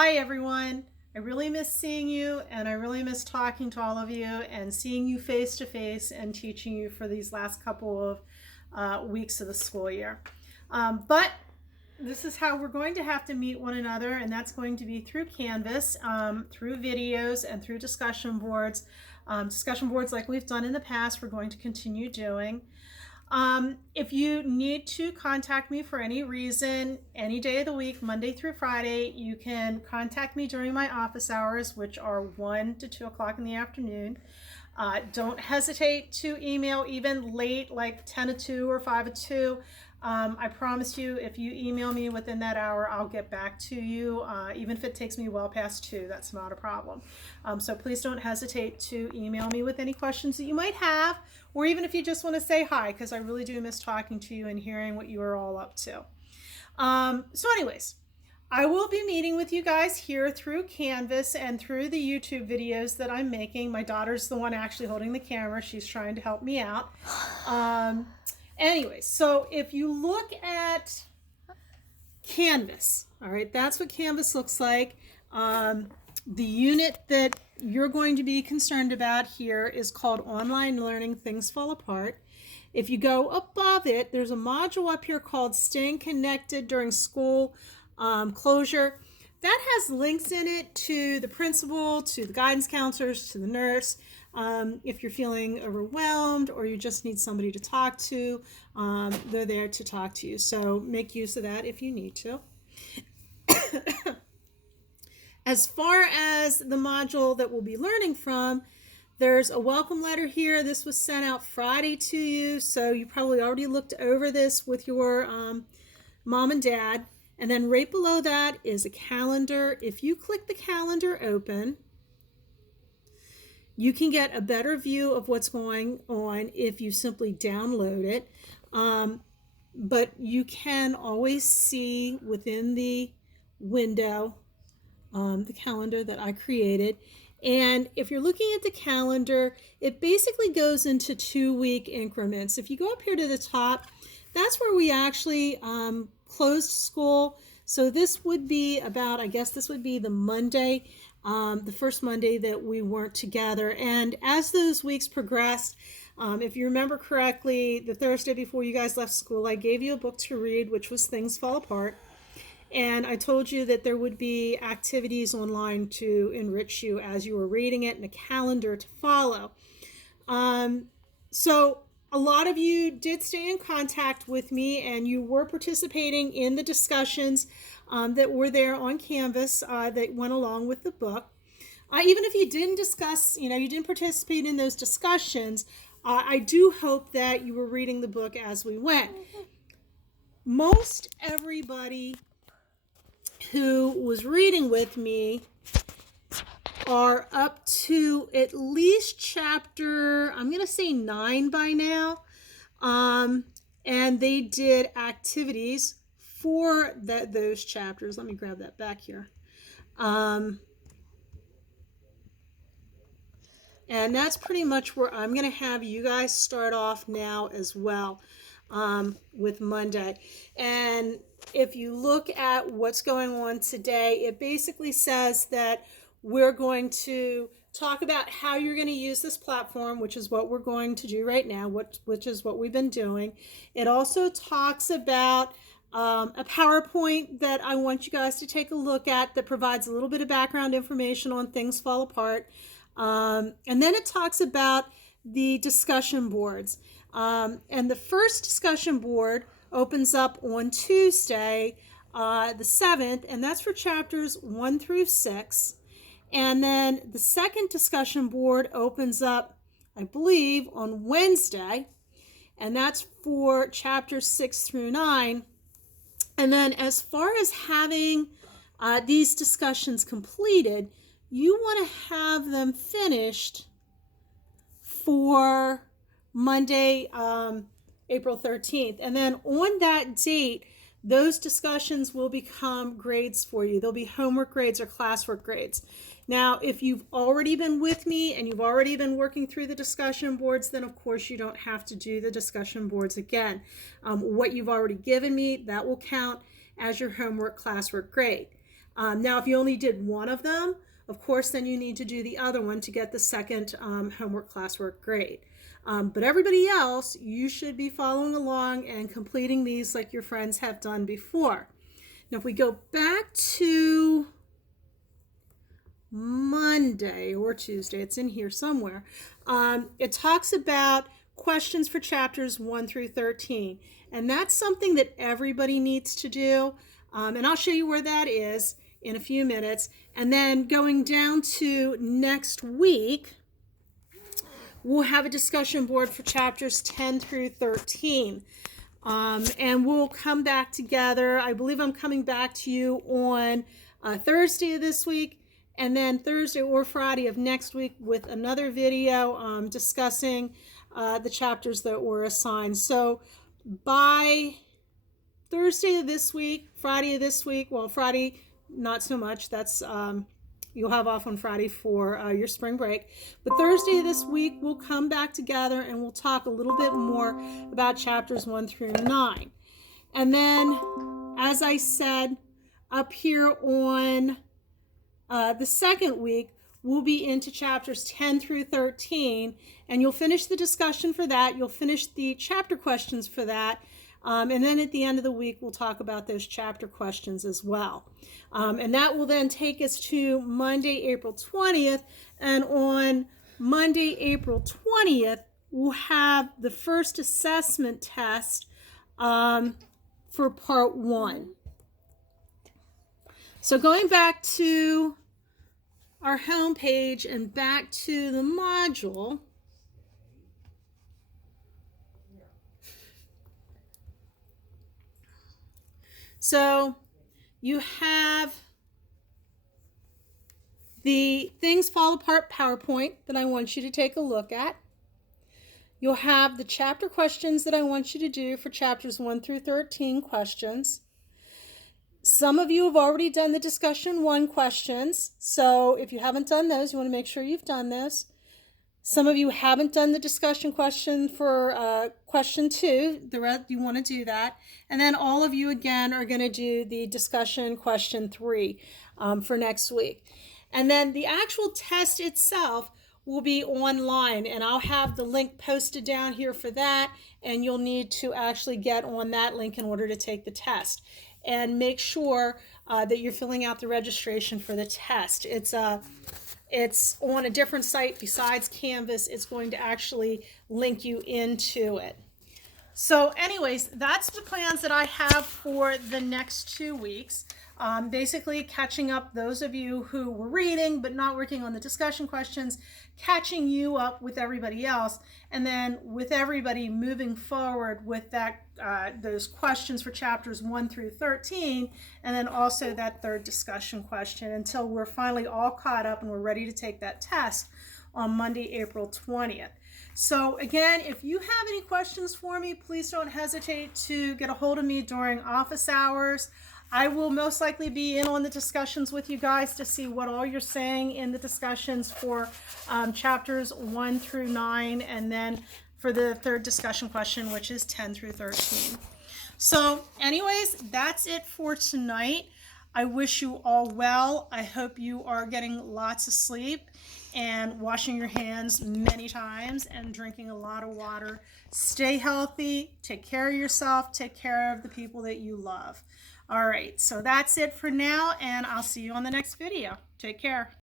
Hi, everyone. I really miss seeing you, and I really miss talking to all of you and seeing you face to face and teaching you for these last couple of weeks of the school year. But this is how we're going to have to meet one another, and that's going to be through Canvas, through videos, and through discussion boards. Discussion boards like we've done in the past, we're going to continue doing. If you need to contact me for any reason, any day of the week, Monday through Friday, you can contact me during my office hours, which are 1 to 2 o'clock in the afternoon. Don't hesitate to email even late, like 10 to 2 or 5 to 2. I promise you, if you email me within that hour, I'll get back to you. Even if it takes me well past 2, that's not a problem. So please don't hesitate to email me with any questions that you might have, or even if you just want to say hi, because I really do miss talking to you and hearing what you are all up to. So anyways, I will be meeting with you guys here through Canvas and through the YouTube videos that I'm making. My daughter's the one actually holding the camera. She's trying to help me out. Anyways, so if you look at Canvas, all right, that's what Canvas looks like. The unit that you're going to be concerned about here is called Online Learning Things Fall Apart. If you go above it, there's a module up here called Staying Connected During School Closure. That has links in it to the principal, to the guidance counselors, to the nurse. If you're feeling overwhelmed or you just need somebody to talk to, they're there to talk to you. So make use of that if you need to. As far as the module that we'll be learning from, there's a welcome letter here. This was sent out Friday to you, so you probably already looked over this with your mom and dad. And then right below that is a calendar. If you click the calendar open, you can get a better view of what's going on if you simply download it. But you can always see within the window the calendar that I created. And if you're looking at the calendar, it basically goes into 2-week increments. If you go up here to the top, that's where we actually closed school. So this would be about, I guess this would be the Monday, the first Monday that we weren't together. And as those weeks progressed, if you remember correctly, the Thursday before you guys left school, I gave you a book to read, which was Things Fall Apart. And I told you that there would be activities online to enrich you as you were reading it and a calendar to follow. So a lot of you did stay in contact with me and you were participating in the discussions that were there on Canvas that went along with the book. Even if you didn't discuss, you didn't participate in those discussions, I do hope that you were reading the book as we went. Most everybody who was reading with me are up to at least chapter, I'm going to say 9 by now. And they did activities for those chapters. Let me grab that back here. And that's pretty much where I'm going to have you guys start off now as well with Monday. And if you look at what's going on today, it basically says that we're going to talk about how you're going to use this platform, which is what we're going to do right now, which is what we've been doing. It also talks about a PowerPoint that I want you guys to take a look at that provides a little bit of background information on Things Fall Apart. And then it talks about the discussion boards. And the first discussion board opens up on Tuesday, the 7th, and that's for chapters 1 through 6. And then the second discussion board opens up, I believe, on Wednesday, and that's for chapters 6 through 9. And then as far as having these discussions completed, you want to have them finished for Monday, April 13th. And then on that date, those discussions will become grades for you. They'll be homework grades or classwork grades. Now, if you've already been with me and you've already been working through the discussion boards, then of course you don't have to do the discussion boards again. What you've already given me, that will count as your homework classwork grade. Now, if you only did one of them, of course, then you need to do the other one to get the second homework classwork grade. But everybody else, you should be following along and completing these like your friends have done before. Now, if we go back to Monday or Tuesday, it's in here somewhere, it talks about questions for chapters 1 through 13. And that's something that everybody needs to do. And I'll show you where that is in a few minutes. And then going down to next week, we'll have a discussion board for chapters 10 through 13. And we'll come back together. I believe I'm coming back to you on Thursday of this week, and then Thursday or Friday of next week with another video discussing the chapters that were assigned. So by Thursday of this week, Friday of this week, well, Friday, not so much. That's you'll have off on Friday for your spring break. But Thursday of this week, we'll come back together and we'll talk a little bit more about chapters 1 through 9. And then, as I said, up here on the second week, we'll be into chapters 10 through 13, and you'll finish the discussion for that. You'll finish the chapter questions for that. And then at the end of the week, we'll talk about those chapter questions as well. And that will then take us to Monday, April 20th. And on Monday, April 20th, we'll have the first assessment test for part 1. So going back to our home page and back to the module, so you have the Things Fall Apart PowerPoint that I want you to take a look at. You'll have the chapter questions that I want you to do for chapters 1 through 13 questions. Some of you have already done the discussion 1 questions, so if you haven't done those, you want to make sure you've done those. Some of you haven't done the discussion question for question 2. The rest, you want to do that. And then all of you, again, are going to do the discussion question 3 for next week. And then the actual test itself will be online, and I'll have the link posted down here for that, and you'll need to actually get on that link in order to take the test. And make sure that you're filling out the registration for the test. It's on a different site besides Canvas. It's going to actually link you into it. So anyways, that's the plans that I have for the next 2 weeks. Basically catching up those of you who were reading but not working on the discussion questions, catching you up with everybody else, and then with everybody moving forward with that those questions for chapters 1 through 13, and then also that third discussion question until we're finally all caught up and we're ready to take that test on Monday, April 20th. So again, if you have any questions for me, please don't hesitate to get a hold of me during office hours. I will most likely be in on the discussions with you guys to see what all you're saying in the discussions for chapters 1 through 9, and then for the third discussion question, which is 10 through 13. So anyways, that's it for tonight. I wish you all well. I hope you are getting lots of sleep and washing your hands many times and drinking a lot of water. Stay healthy, take care of yourself, take care of the people that you love. All right, so that's it for now, and I'll see you on the next video. Take care.